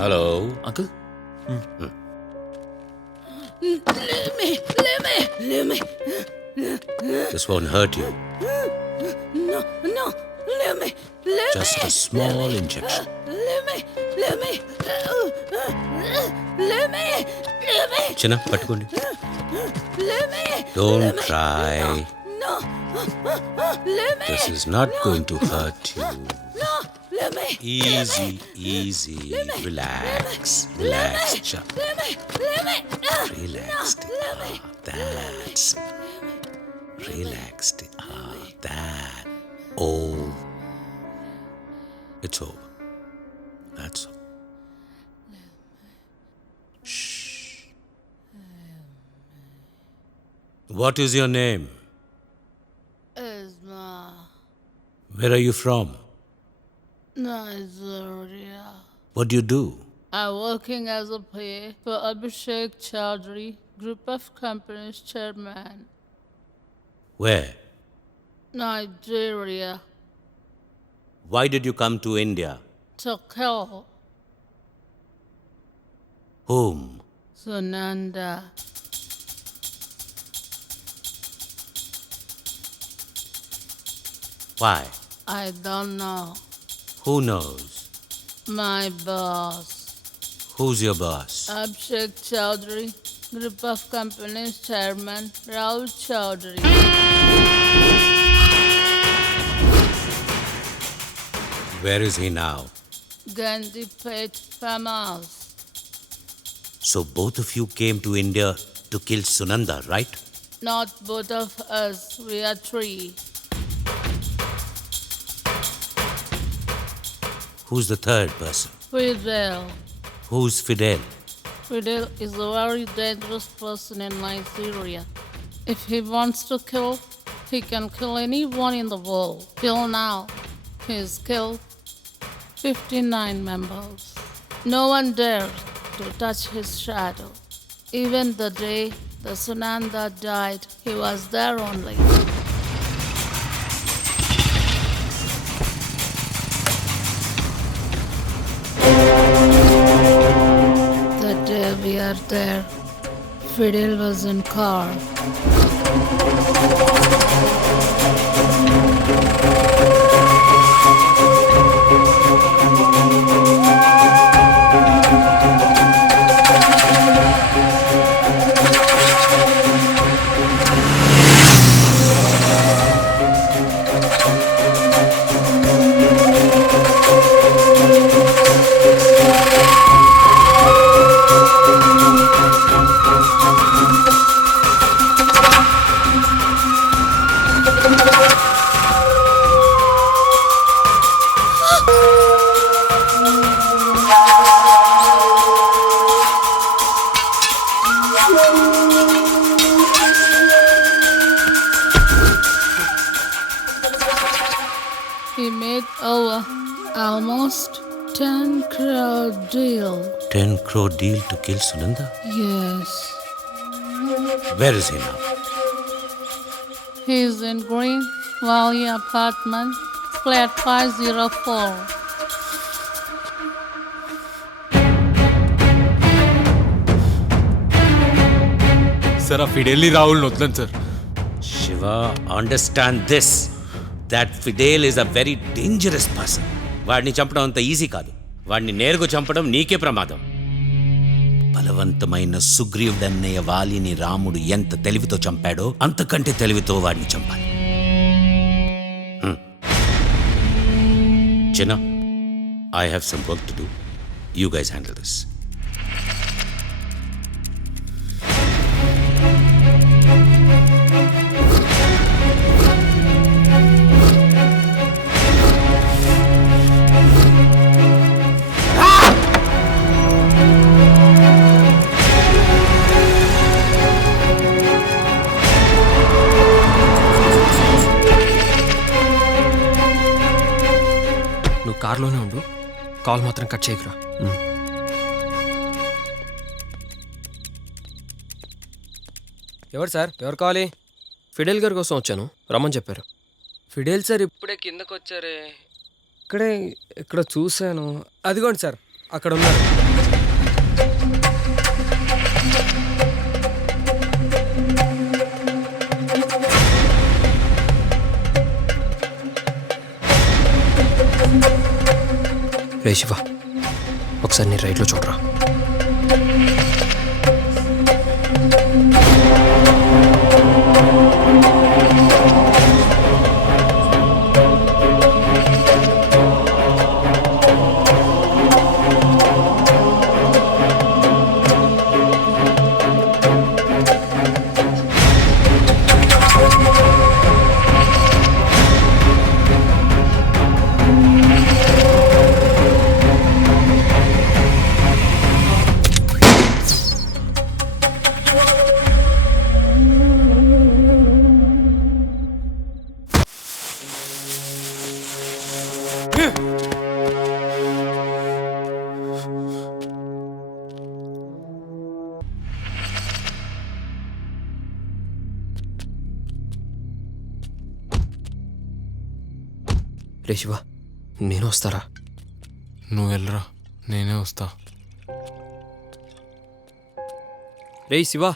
Hello uncle Leave me. This won't hurt you No, leave me. Just a small injection Leave me. చిన్న పట్టుకోండి Leave me. Don't cry No. Leave me. This is not going to hurt you No. Leave me. Easy relax Leave me. relaxed. That's relaxed. That. Oh, it's over. That's all. Shh. What is your name? Esma. Where are you from? Nigeria. What do you do? I'm working as a PA for Abhishek Chowdhury, Group of Companies Chairman. Where? Nigeria. Why did you come to India? To kill Whom? Sunanda. Why? I don't know. Who knows? My boss. Who's your boss? Abhishek Chowdhury, Group of Companies Chairman, Rahul Chowdhury. Where is he now? Gandhi Pet Farmhouse. So both of you came to India to kill Sunanda, right? Not both of us, we are three. Who's the third person? Fidel. Who's Fidel? Fidel is a very dangerous person in Nigeria. If he wants to kill, he can kill anyone in the world. Till now, he's killed 59 members. No one dares to touch his shadow. Even the day the Sunanda died, he was there only. The day we are there, Fidel was in car. He made over almost 10 crore deal. 10 crore deal to kill Sunanda? Yes. Where is he now? He's in Green Valley apartment, flat 504. Sir ఆ ఫిడెల్ని రాహుల్ని వద్దని sir. Shiva, understand this. That Fidel is a very dangerous person. వాడిని చంపడం అంత easy కాదు. వాడిని నేరుగా చంపడం నీకే ప్రమాదం. బలవంతమైన సుగ్రీవుడన్నయ్య వాలిని రాముడు ఎంత తెలివితో చంపాడో అంతకంటే తెలివితో వాడిని చంపాలి. చిన్న, I have some work to do. You guys handle this. నువ్వు కార్లోనే ఉండు, కాల్ మాత్రం కట్ చేయకురా. ఎవరు సార్? ఎవరు కావాలి? ఫిడెల్ గారి కోసం వచ్చాను, రమ్మని చెప్పారు. ఫిడేల్ సార్ ఇప్పుడే కిందకు వచ్చారే. ఇక్కడే ఇక్కడ చూశాను. అదిగోండి సార్, అక్కడ ఉన్నారు. రే శివ, ఒకసారి నీ రైట్లో చూడరా. రే శివ, నేను వస్తారా? నువ్వు వెళ్ళరా, నేనే వస్తా. రే శివ,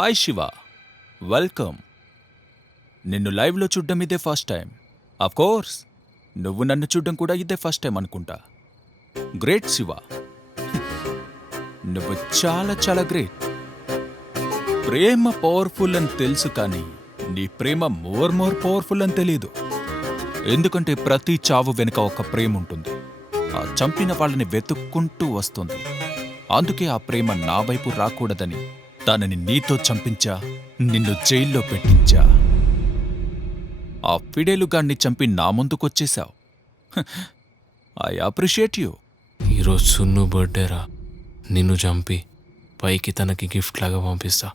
హాయ్ శివ, వెల్కమ్. నిన్ను లైవ్లో చూడ్డం ఇదే ఫస్ట్ టైం. ఆఫ్ కోర్స్ నువ్వు నన్ను చూడ్డం కూడా ఇదే ఫస్ట్ టైం అనుకుంటా. గ్రేట్ శివ, నువ్వు చాలా చాలా గ్రేట్. ప్రేమ పవర్ఫుల్ అని తెలుసు, కానీ నీ ప్రేమ మోర్ పవర్ఫుల్ అని తెలీదు. ఎందుకంటే ప్రతి చావు వెనుక ఒక ప్రేమ ఉంటుంది. ఆ చంపిన వాళ్ళని వెతుక్కుంటూ వస్తుంది. అందుకే ఆ ప్రేమ నా వైపు రాకూడదని తనని నీతో చంపించా, నిన్ను జైల్లో పెట్టించా. ఆ ఫిడేలుగాన్ని చంపి నా ముందుకొచ్చేశావు. I appreciate you. ఈరోజు సున్ను బర్త్డేరా, నిన్ను చంపి పైకి తనకి గిఫ్ట్ లాగా పంపిస్తా.